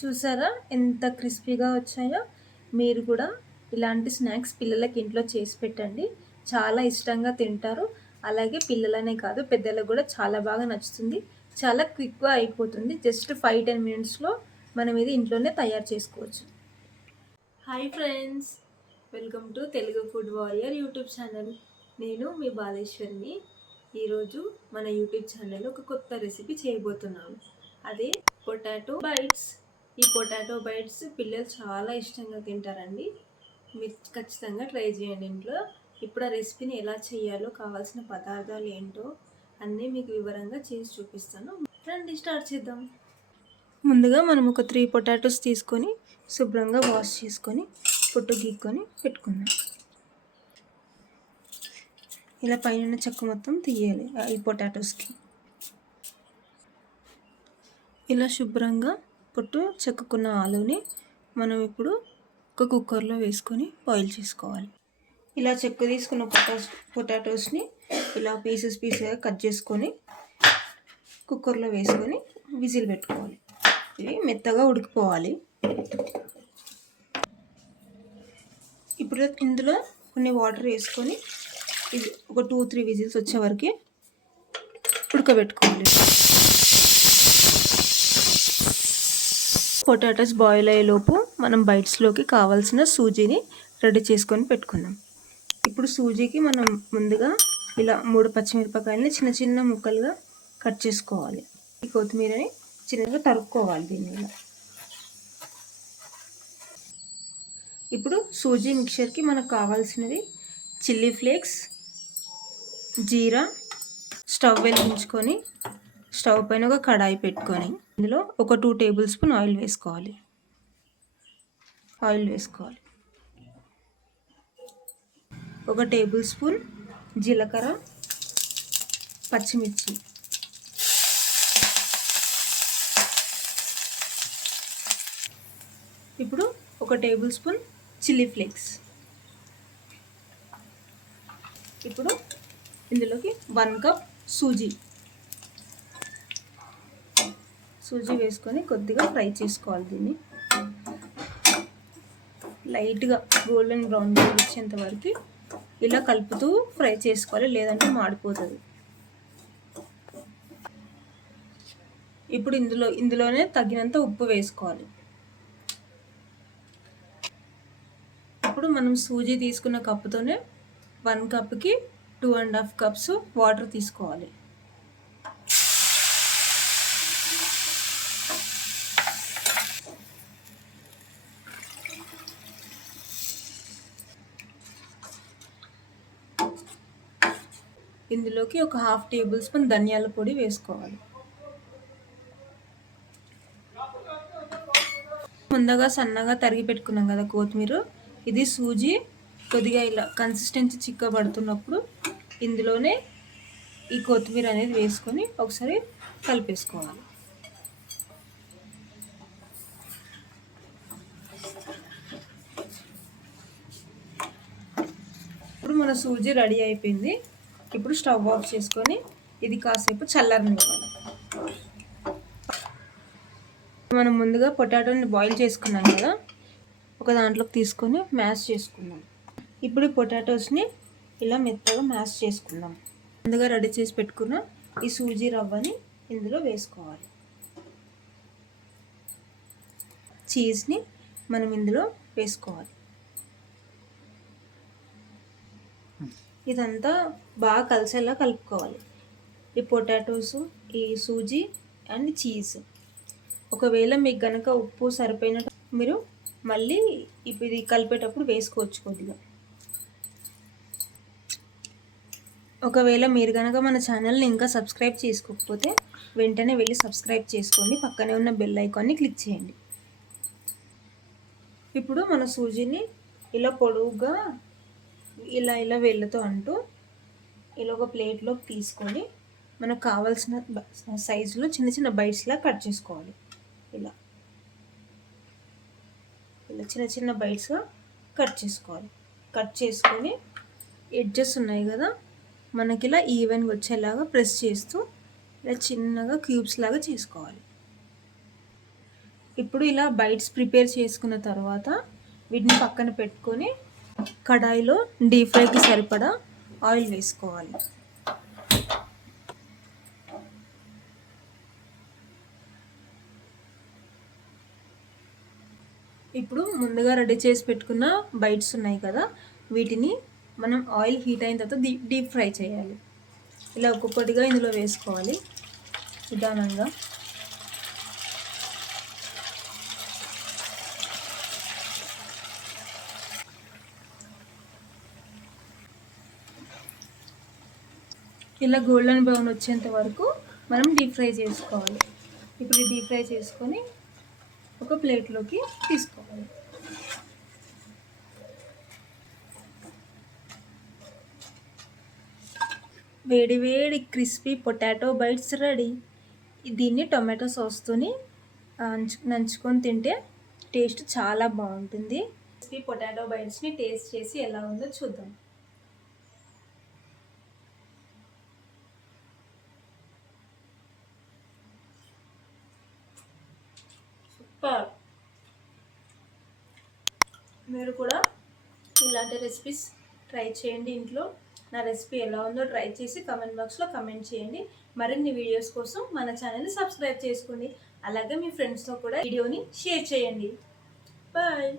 చూసారా ఎంత క్రిస్పీగా వచ్చాయో? మీరు కూడా ఇలాంటి స్నాక్స్ పిల్లలకి ఇంట్లో చేసి పెట్టండి. చాలా ఇష్టంగా తింటారు. అలాగే పిల్లలనే కాదు పెద్దలకు కూడా చాలా బాగా నచ్చుతుంది. చాలా క్విక్గా అయిపోతుంది. జస్ట్ 5-10 మినిట్స్లో మనం ఇది ఇంట్లోనే తయారు చేసుకోవచ్చు. Hi friends, welcome to Telugu food warrior YouTube channel. నేను మీ బాలేశ్వరిని. ఈరోజు మన యూట్యూబ్ ఛానల్ ఒక కొత్త రెసిపీ చేయబోతున్నాను. అదే పొటాటో బైట్స్. ఈ పొటాటో బైట్స్ పిల్లలు చాలా ఇష్టంగా తింటారండి. మీరు ఖచ్చితంగా ట్రై చేయండి ఇంట్లో. ఇప్పుడు ఆ రెసిపీని ఎలా చేయాలో, కావాల్సిన పదార్థాలు ఏంటో అన్నీ మీకు వివరంగా చేసి చూపిస్తాను. రండి స్టార్ట్ చేద్దాం. ముందుగా మనం ఒక 3 పొటాటోస్ తీసుకొని శుభ్రంగా వాష్ చేసుకొని పొట్టు గీక్కొని పెట్టుకుందాం. ఇలా పైన చెక్క మొత్తం తీయాలి ఈ పొటాటోస్కి. ఇలా శుభ్రంగా పొట్టు చెక్కుకున్న ఆలుని మనం ఇప్పుడు ఒక కుక్కర్లో వేసుకొని బాయిల్ చేసుకోవాలి. ఇలా చెక్కు తీసుకున్న పొటాటోస్ని ఇలా పీసెస్గా కట్ చేసుకొని కుక్కర్లో వేసుకొని విజిల్ పెట్టుకోవాలి. ఇవి మెత్తగా ఉడికిపోవాలి. ఇప్పుడు ఇందులో కొన్ని వాటర్ వేసుకొని ఇది ఒక 2-3 విజిల్స్ వచ్చే వరకు ఉడకబెట్టుకోవాలి. పొటాటోస్ బాయిల్ అయ్యేలోపు మనం బైట్స్లోకి కావాల్సిన సూజీని రెడీ చేసుకొని పెట్టుకుందాం. ఇప్పుడు సూజీకి మనం ముందుగా ఇలా 3 పచ్చిమిరపకాయలని చిన్న చిన్న ముక్కలుగా కట్ చేసుకోవాలి. ఈ కొత్తిమీరని చిన్నగా తరుక్కోవాలి దీన్ని ఇలా. ఇప్పుడు సూజీ మిక్చర్కి మనకు కావాల్సినవి చిల్లీ ఫ్లేక్స్, జీరా. స్టవ్ వెలిగించుకొని స్టవ్ పైన ఒక కడాయి పెట్టుకొని ఇందులో ఒక 2 టేబుల్ స్పూన్ ఆయిల్ వేసుకోవాలి. ఒక టేబుల్ స్పూన్ జీలకర్ర, పచ్చిమిర్చి, ఇప్పుడు ఒక టేబుల్ స్పూన్ చిల్లీ ఫ్లేక్స్. ఇప్పుడు ఇందులోకి 1 కప్ సూజీ వేసుకొని కొద్దిగా ఫ్రై చేసుకోవాలి. దీన్ని లైట్గా గోల్డెన్ బ్రౌన్ వచ్చేంత వరకు ఇలా కలుపుతూ ఫ్రై చేసుకోవాలి, లేదంటే మాడిపోతుంది. ఇప్పుడు ఇందులోనే తగినంత ఉప్పు వేసుకోవాలి. ఇప్పుడు మనం సూజీ తీసుకున్న కప్పుతోనే 1 కప్కి 2.5 కప్స్ వాటర్ తీసుకోవాలి. ఇందులోకి ఒక 1/2 టేబుల్ స్పూన్ ధనియాల పొడి వేసుకోవాలి. ముందుగా సన్నగా తరిగి పెట్టుకున్నాం కదా కొత్తిమీర, ఇది సూజీ కొద్దిగా ఇలా కన్సిస్టెన్సీ చిక్కబడుతున్నప్పుడు ఇందులోనే ఈ కొత్తిమీర అనేది వేసుకొని ఒకసారి కలిపేసుకోవాలి. ఇప్పుడు మన సూజీ రెడీ అయిపోయింది. ఇప్పుడు స్టవ్ ఆఫ్ చేసుకొని ఇది కాసేపు చల్లారనివ్వాలి. మనం ముందుగా పొటాటోని బాయిల్ చేసుకున్నాం కదా, ఒక దాంట్లోకి తీసుకొని మ్యాష్ చేసుకుందాం. ఇప్పుడు పొటాటోస్ని ఇలా మెత్తగా మ్యాష్ చేసుకుందాం. ముందుగా రెడీ చేసి పెట్టుకున్న ఈ సూజీ రవ్వని ఇందులో వేసుకోవాలి. చీజ్ని మనం ఇందులో వేసుకోవాలి. ఇదంతా బాగా కలిసేలా కలుపుకోవాలి. ఈ పొటాటోస్, ఈ సూజీ అండ్ చీజ్. ఒకవేళ మీకు కనుక ఉప్పు సరిపోయినట్టు మీరు మళ్ళీ ఇది కలిపేటప్పుడు వేసుకోవచ్చు కొద్దిగా. ఒకవేళ మీరు కనుక మన ఛానల్ని ఇంకా సబ్స్క్రైబ్ చేసుకోకపోతే వెంటనే వెళ్ళి సబ్స్క్రైబ్ చేసుకోండి. పక్కనే ఉన్న బెల్ ఐకాన్ని క్లిక్ చేయండి. ఇప్పుడు మన సూజీని ఇలా పొడవుగా ఇలా వేళ్ళతో అంటూ ఇలా ఒక ప్లేట్లోకి తీసుకొని మనకు కావాల్సిన సైజులో చిన్న చిన్న బైట్స్లా కట్ చేసుకోవాలి. ఇలా చిన్న చిన్న బైట్స్గా కట్ చేసుకోవాలి. కట్ చేసుకొని ఎడ్జెస్ ఉన్నాయి కదా, మనకి ఇలా ఈవెన్గా వచ్చేలాగా ప్రెస్ చేస్తూ ఇలా చిన్నగా క్యూబ్స్ లాగా చేసుకోవాలి. ఇప్పుడు ఇలా బైట్స్ ప్రిపేర్ చేసుకున్న తర్వాత వీటిని పక్కన పెట్టుకొని కడాయిలో డీప్ ఫ్రైకి సరిపడా ఆయిల్ వేసుకోవాలి. ఇప్పుడు ముందుగా రెడీ చేసి పెట్టుకున్న బైట్స్ ఉన్నాయి కదా, వీటిని మనం ఆయిల్ హీట్ అయిన తర్వాత డీప్ ఫ్రై చేయాలి. ఇలా ఒక్కొక్కటిగా ఇందులో వేసుకోవాలి నిదానంగా. ఇలా గోల్డెన్ బ్రౌన్ వచ్చేంత వరకు మనం డీప్ ఫ్రై చేసుకోవాలి. ఇప్పుడు డీప్ ఫ్రై చేసుకొని ఒక ప్లేట్లోకి తీసుకోవాలి. వేడి వేడి క్రిస్పీ పొటాటో బైట్స్ రెడీ. దీన్ని టొమాటో సాస్తోని నంచుకొని తింటే టేస్ట్ చాలా బాగుంటుంది. క్రిస్పీ పొటాటో బైట్స్ని టేస్ట్ చేసి ఎలా ఉందో చూద్దాం. సూపర్! మీరు కూడా ఇలాంటి రెసిపీస్ ట్రై చేయండి ఇంట్లో. నా రెసిపీ ఎలా ఉందో ట్రై చేసి కామెంట్ బాక్స్లో కామెంట్ చేయండి. మరిన్ని వీడియోస్ కోసం మన ఛానల్ని సబ్స్క్రైబ్ చేసుకోండి. అలాగే మీ ఫ్రెండ్స్తో కూడా వీడియోని షేర్ చేయండి. బాయ్.